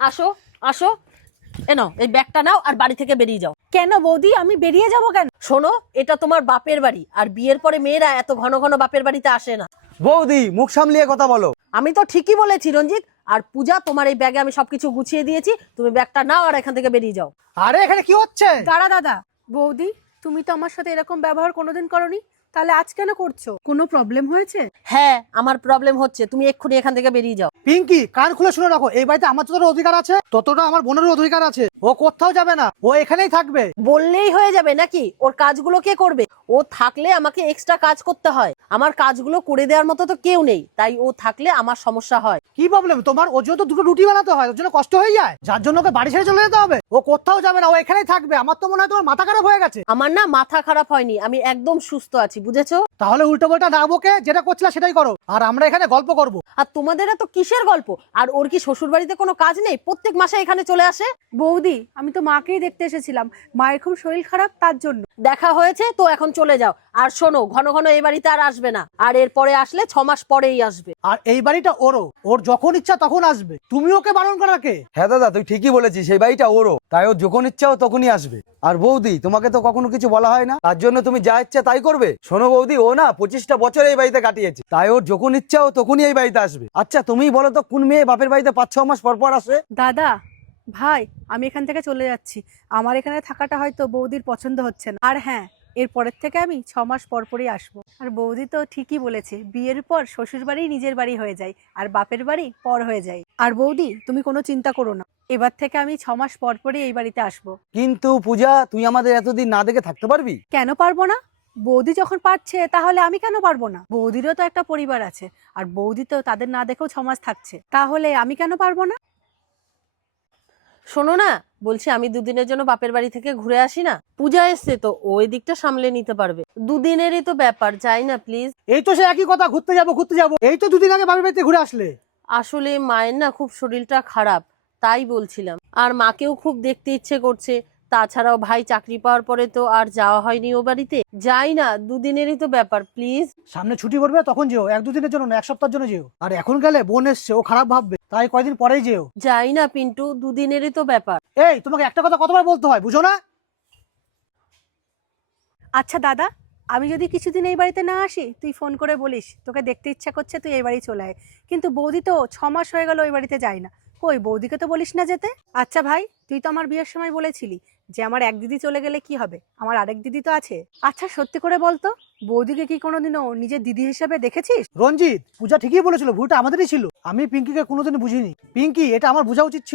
আসো আসো, নাও এই ব্যাগটা নাও আর বাড়ি থেকে বেরিয়ে যাও। কেন বৌদি, আমি বেরিয়ে যাব কেন? শোনো, এটা তোমার বাপের বাড়ি, আর বিয়ের পরে মেয়েরা এত ঘন ঘন বাপের বাড়িতে আসে না। বৌদি মুখ সামলিয়ে কথা বলো। আমি তো ঠিকই বলেছি রঞ্জিত। আর পূজা, তোমার এই ব্যাগে আমি সবকিছু গুছিয়ে দিয়েছি, তুমি ব্যাগটা নাও আর এখান থেকে বেরিয়ে যাও। আরে এখানে কি হচ্ছে? দাঁড়া দাদা, বৌদি তুমি তো আমার সাথে এরকম ব্যবহার কোনোদিন করনি, তাহলে আজ কেন করছো? কোনো প্রবলেম হয়েছে? হ্যাঁ, আমার প্রবলেম হচ্ছে, তুমি এক্ষুনি এখান থেকে বেরিয়ে যাও। পিঙ্কি, কান খুলে শুনে রাখো, এই বাড়িতে আমার যতটা অধিকার আছে ততটা আমার বোনেরও অধিকার আছে। ও কোথাও যাবে না, ও এখানেই থাকবে। বললেই হয়ে যাবে নাকি? ওর কাজগুলো কে করবে? ও থাকলে আমাকে এক্সট্রা কাজ করতে হয়, আমার কাজগুলো করে দেওয়ার মতো তো কেউ নেই, তাই ও থাকলে আমার সমস্যা হয়। কি প্রবলেম তোমার? ওর জন্য তো দুটো রুটি বানাতে হয়, ওর জন্য কষ্ট হয়ে যায়, যার জন্য ওকে বাড়ি ছেড়ে চলে যেতে হবে। ও কোথাও যাবে না, ও এখানেই থাকবে। আমার তো মনে হয় তোমার মাথা খারাপ হয়ে গেছে। আমার না মাথা খারাপ হয়নি, আমি একদম সুস্থ আছি, বুঝেছো? তাহলে উল্টো পাল্টা না বকে যেটা করছিলা সেটাই করো, আর আমরা এখানে গল্প করব। আর তোমাদের এত কিসের গল্প? আর ওর কি শ্বশুর বাড়িতে কোনো কাজ নেই? প্রত্যেক মাসে এখানে চলে আসে। বৌদি, আমি তো মাকেই দেখতে এসেছিলাম, মায়ের খুব শরীর খারাপ, তার জন্য। দেখা হয়েছে তো, এখন চলে যাও। আর শোনো, ঘন ঘন এই বাড়িতে আর আসবে না, আর এরপরে আসলে 6 মাস পরেই আসবে। আর এই বাড়িটা ওরও, ওর যখন ইচ্ছা তখন আসবে, তুমি ওকে বারণ করা কে? হ্যাঁ দাদা, তুই ঠিকই বলেছিস, সেই বাড়িটা ওরও, তাই ও যখন ইচ্ছা ও তখনই আসবে। আর বৌদি, তোমাকে তো কখনো কিছু বলা হয় না, তার জন্য তুমি যা ইচ্ছা তাই করবে। শোনো বৌদি, ও না 25টা বছর এই বাড়িতে কাটিয়েছে, তাই ওর যখন ইচ্ছা ও তখনই এই বাড়িতে আসবে। আচ্ছা তুমিই বলো তো, কোন মেয়ে বাপের বাড়িতে 5-6 মাস পর পর আসে? দাদা ভাই, আমি এখান থেকে চলে যাচ্ছি। আমার এখানে থাকাটা হয়তো বৌদির পছন্দ হচ্ছে না। আর হ্যাঁ, এরপরের থেকে আমি 6 মাস পর পরই আসবো। আর বৌদি তো ঠিকই বলেছে, বিয়ের পর শ্বশুর বাড়ি নিজের বাড়ি হয়ে যায়, আর বাপের বাড়ি পর হয়ে যায়। আর বৌদি, তুমি কোনো চিন্তা করো না, এবার থেকে আমি 6 মাস পর পরই এই বাড়িতে আসবো। কিন্তু পূজা, তুই আমাদের এতদিন না দেখে থাকতে পারবি? কেন পারবো না? বৌদি যখন পারছে, তাহলে আমি কেন পারবো না? বৌদিরও তো একটা পরিবার আছে, আর বৌদি তো তাদের না দেখেও 6 মাস থাকছে, তাহলে আমি কেন পারবো না? শোনো না, বলছি আমি দুদিনের জন্য বাপের বাড়ি থেকে ঘুরে আসি না। পূজা এসছে তো, ওই দিকটা সামলে নিতে পারবে। দুদিনেরই তো ব্যাপার, যাই না প্লিজ। এই তো সে একই কথা, ঘুরতে যাবো ঘুরতে যাবো, এই তো দুদিন আগে বাপের বাড়িতে ঘুরে আসলে। আসলে মায়ের না খুব শরীরটা খারাপ, তাই বলছিলাম। আর মাকেও খুব দেখতে ইচ্ছে করছে। তাছাড়াও ভাই চাকরি পাওয়ার পরে তো আর যাওয়া হয়নি ও বাড়িতে। যাই না, দুদিনেরই তো ব্যাপার, প্লিজ। সামনে ছুটি পড়বে তখন যেও, 1-2 দিনের জন্য না, 1 সপ্তাহের জন্য যেও। আর এখন গেলে বোন এসছে, ও খারাপ ভাববে, তাই কয়দিন পরেই যেও। যাই না পিন্টু, দুদিনেরই তো ব্যাপার। এই, তোমাকে একটা কথা কতবার বলতে হয়, বুঝো না? আচ্ছা দাদা, আমি যদি কিছুদিন এই বাড়িতে না আসি, তুই ফোন করে বলিস তোকে দেখতে ইচ্ছা করছে, তুই এই বাড়ি চলে আয়। কিন্তু বৌদি তো 6 মাস হয়ে গেল ওই বাড়িতে যায় না। কই, বৌদিকে তো বলিস না যেতে। আচ্ছা ভাই, তুই তো আমার বিয়ের সময় বলেছিলি যে আমার এক দিদি চলে গেলে কি হবে, আমার আরেক দিদি তো আছে। আচ্ছা সত্যি করে বলতো, বৌদিকে কি কোনোদিনও নিজের দিদি হিসেবে দেখেছিস? রঞ্জিত, পূজা ঠিকই বলেছিল, ভুলটা আমাদেরই ছিল। আমি পিঙ্কিকে কোনোদিন বুঝিনি। পিঙ্কি, এটা আমার বোঝা উচিত ছিল।